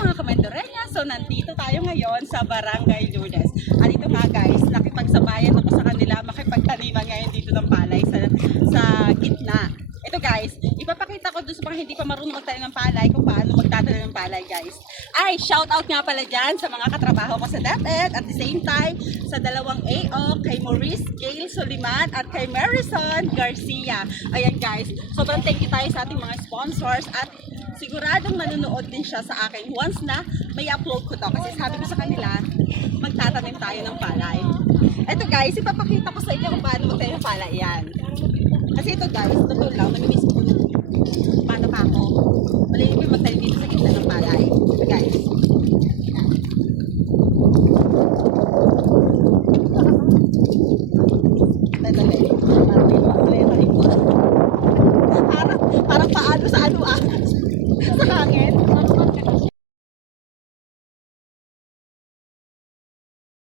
mga Kamendorenya. So nandito tayo ngayon sa Barangay Lourdes. At ito nga guys, nakipagsabayan ako sa kanila makipagtaniman ngayon dito ng palay sa gitna. Ito guys, ipapakita ko doon sa mga hindi pa marunong magtanim ng palay kung paano magtatanim ng palay guys. Ay, shout out nga pala dyan sa mga katrabaho ko sa DepEd at the same time sa dalawang AO, kay Maurice Gail Soliman at kay Marison Garcia. Ayan guys, sobrang thank you tayo sa ating mga sponsors at siguradong manonood din siya sa akin once na may upload ko to. Kasi sabi ko sa kanila, magtatanim tayo ng palay. Ito guys, ipapakita ko sa inyo kung paano magtanim ng palay. Yan. Kasi ito guys, totoo lang, namimiss ko paano pa ako. Malimit yung magtanim dito sa gitna ng palay.